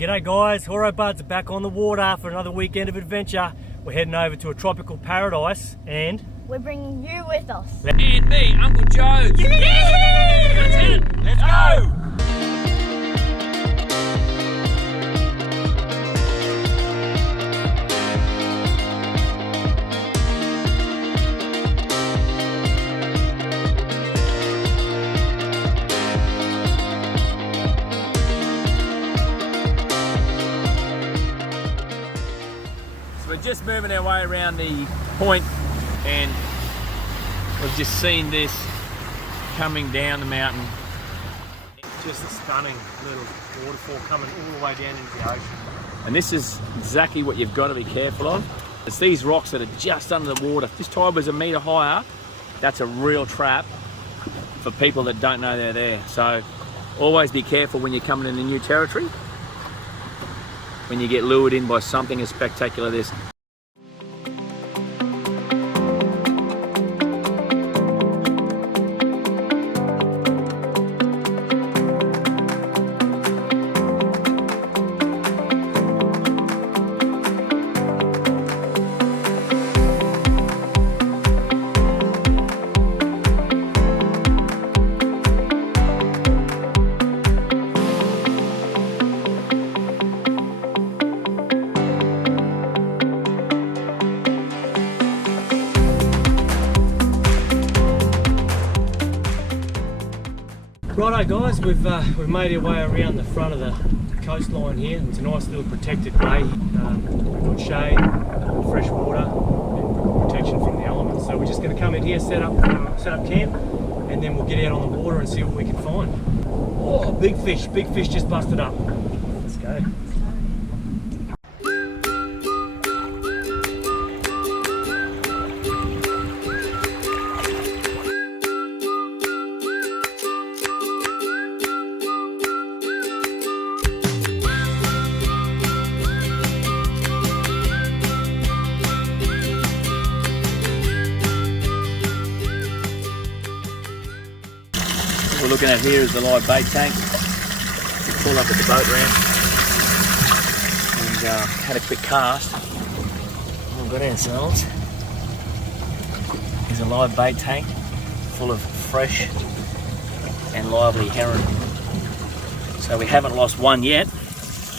G'day guys, Horo Buds are back on the water for another weekend of adventure. We're heading over to a tropical paradise and we're bringing you with us. And me, Uncle Joe. Yeah! Let's hit it. Let's go. We're just moving our way around the point and we've just seen this coming down the mountain. just a stunning little waterfall coming all the way down into the ocean. And this is exactly what you've got to be careful of. It's these rocks that are just under the water. If this tide was a metre higher, that's a real trap for people that don't know they're there. So always be careful when you're coming into new territory, when you get lured in by something as spectacular as this. Righto guys, we've made our way around the front of the coastline here. It's a nice little protected bay. We've got shade, fresh water and protection from the elements. So we're just going to come in here, set up camp, and then we'll get out on the water and see what we can find. Oh, big fish just busted up. Let's go. What we're looking at here is the live bait tank. We pulled up at the boat ramp and had a quick cast. We've got ourselves is a live bait tank full of fresh and lively herring. So we haven't lost one yet.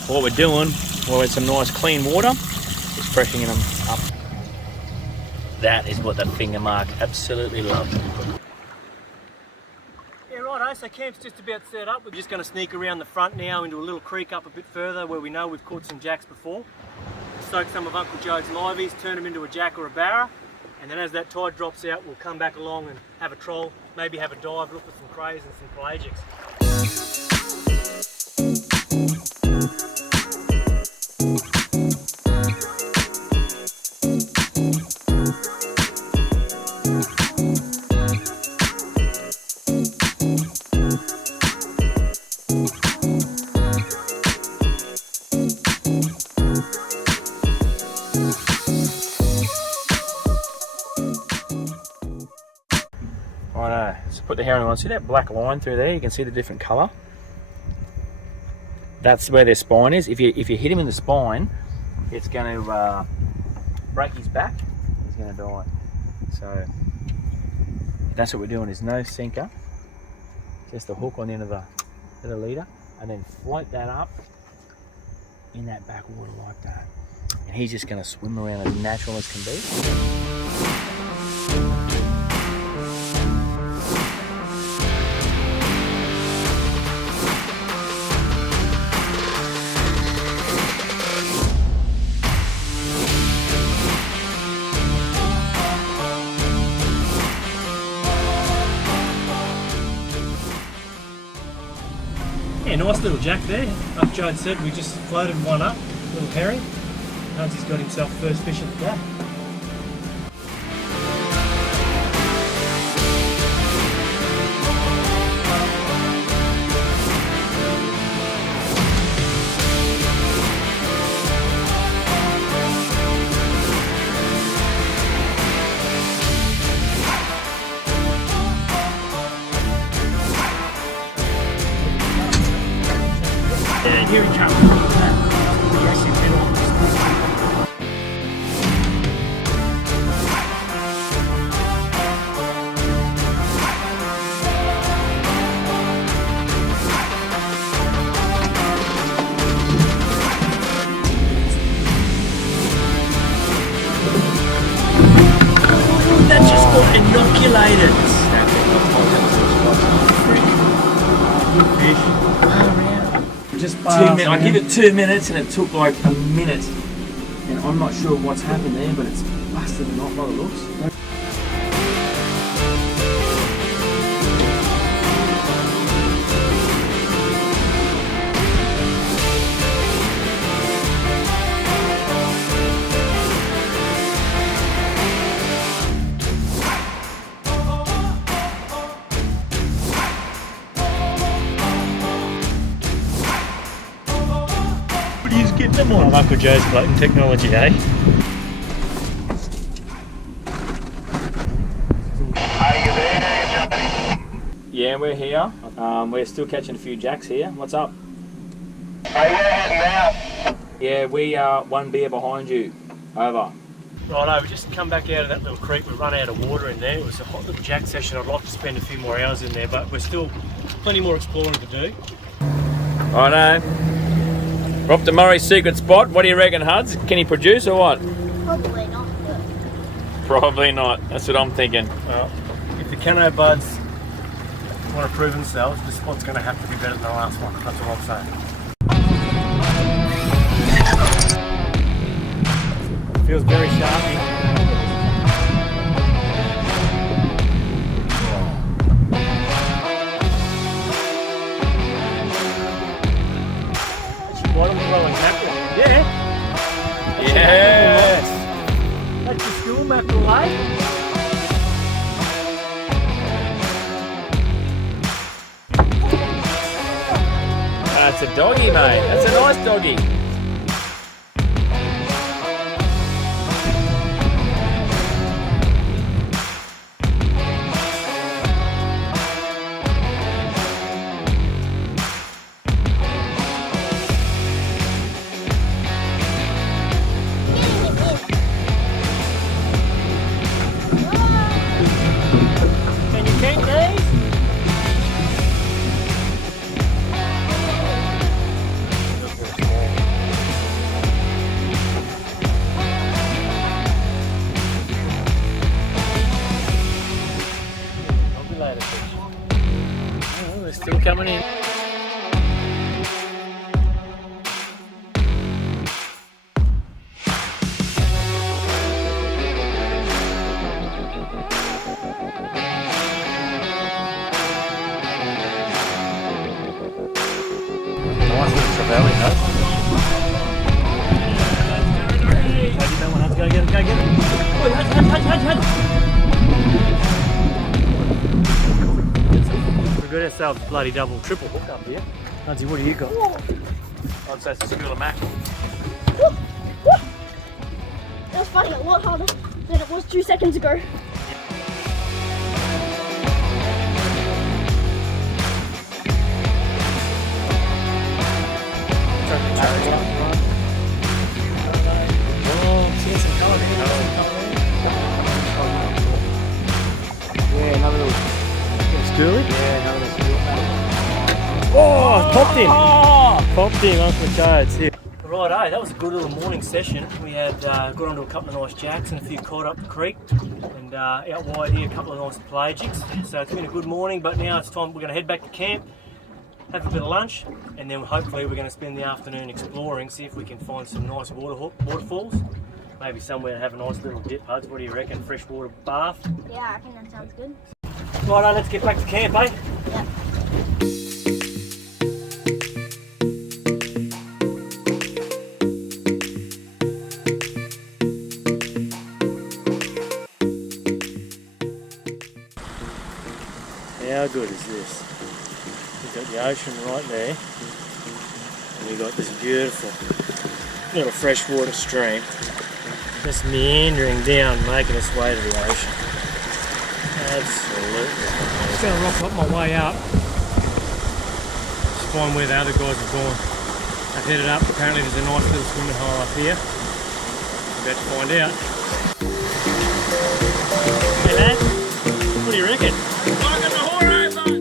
What we're doing, well, it's some nice clean water, just freshening them up. That is what the finger mark absolutely loves. Righto, so camp's just about set up. We're just going to sneak around the front now into a little creek up a bit further where we know we've caught some jacks before. Soak some of Uncle Joe's liveys, turn them into a jack or a barra, and then as that tide drops out we'll come back along and have a troll, maybe have a dive, look for some crays and some pelagics. Righto, so put the herring on. See that black line through there? You can see the different colour. That's where their spine is. If you hit him in the spine, it's going to break his back. He's going to die. So that's what we're doing. Is no sinker, just a hook on the end of the leader, and then float that up in that backwater like that. And he's just going to swim around as natural as can be. Yeah, nice little jack there. Like Joe said, we just floated one up, little herring. Huntsy's got himself first fish of the day. Yeah, here he comes. Yes, you did all this. That just got inoculated. Fish. Just 2 minutes. I give it 2 minutes and it took like a minute. And I'm not sure what's happened there, but it's busted a knot by the looks. He's getting them on. Uncle Joe's floating technology, eh? Yeah, we're here. We're still catching a few jacks here. What's up? Yeah, we are 1 beer behind you. Over. Righto, we just come back out of that little creek. We've run out of water in there. It was a hot little jack session. I'd like to spend a few more hours in there, but we're still plenty more exploring to do. Righto. We're off to Murray's secret spot. What do you reckon, Huds? Can he produce or what? Probably not. Probably not. That's what I'm thinking. If the cano buds want to prove themselves, this spot's going to have to be better than the last one. That's what I'm saying. Feels very sharpy. Bottom throwing mackerel. Yeah. Yes. That's your school mackerel, eh? That's a doggy, mate. That's a nice doggy. Can you keep these? Oh, they're still coming in. Nice little trevally, huh? Go get that one, Huds. Go get it, go get it. Oi, Huds. We've got ourselves a bloody double, triple hook up here. Hudsy, what do you got? I'd say it's a school of mackerel. That was fighting a lot harder than it was 2 seconds ago. Yeah, another little. Schoolie? Yeah, another little school. Oh, popped him. Popped him onto the codes here. Righto, that was a good little morning session. We had got onto a couple of nice jacks and a few caught up the creek, and out wide here a couple of nice pelagics. So it's been a good morning, but now it's time. We're going to head back to camp, have a bit of lunch, and then hopefully we're going to spend the afternoon exploring, see if we can find some nice waterfalls. Maybe somewhere to have a nice little dip, Huds. What do you reckon? Freshwater bath? Yeah, I think that sounds good. Righto, let's get back to camp, eh? Yep. How good is this? We've got the ocean right there, and we've got this beautiful little freshwater stream just meandering down, making its way to the ocean. Absolutely. Just going to rock up my way up, just find where the other guys have gone. I've headed up. Apparently there's a nice little swimming hole up here. About to find out. Hey lad, what do you reckon? Welcome to Horizon!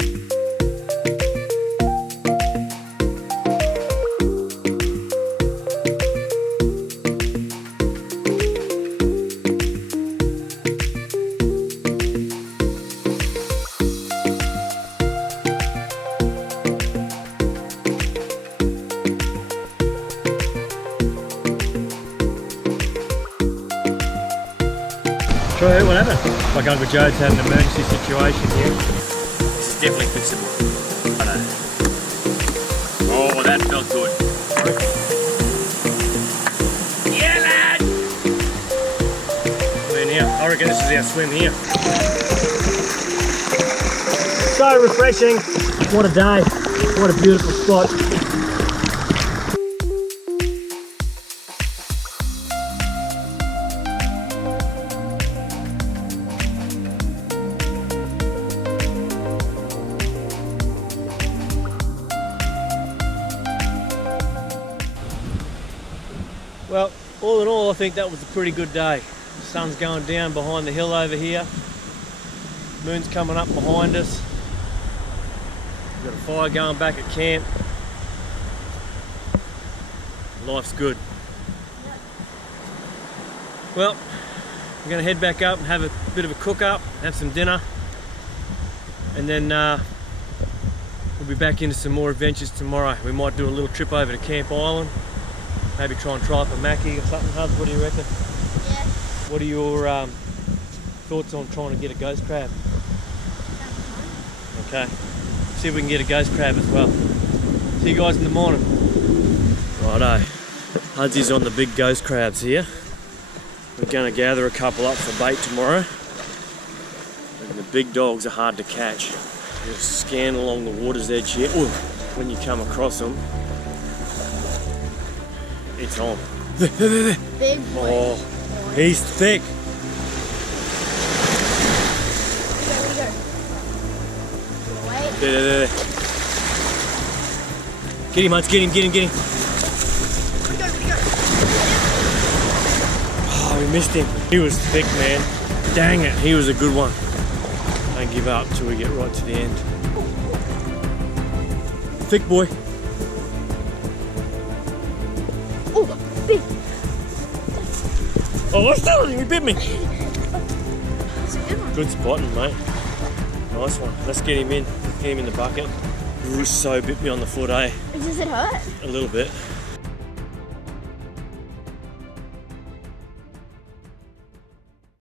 Troy, what happened? Like Uncle Joe's had an emergency situation here. This is definitely fixable. I know. Oh, that felt good. Yeah, lad! We're in here. I reckon this is our swim here. So refreshing. What a day. What a beautiful spot. Well, all in all, I think that was a pretty good day. The sun's going down behind the hill over here. Moon's coming up behind us. We've got a fire going back at camp. Life's good. Well, we're going to head back up and have a bit of a cook up, have some dinner, and then we'll be back into some more adventures tomorrow. We might do a little trip over to Camp Island. Maybe try and try up a Mackie or something, Hubs. What do you reckon? Yeah. What are your thoughts on trying to get a ghost crab? Okay. See if we can get a ghost crab as well. See you guys in the morning. Righto. Hudsy's on the big ghost crabs here. We're going to gather a couple up for bait tomorrow. And the big dogs are hard to catch. Just scan along the water's edge here. Ooh, when you come across them, it's on. Big boy. Oh, he's thick. Where we go? Wait. There. Get him, Huds, get him. Where we go? Oh, we missed him. He was thick, man. Dang it, he was a good one. Don't give up till we get right to the end. Thick boy. Oh, big. Oh, what's that? He bit me. That's a good one. Good spotting, mate. Nice one. Let's get him in. Get him in the bucket. Russo bit me on the foot, eh? Does it hurt? A little bit.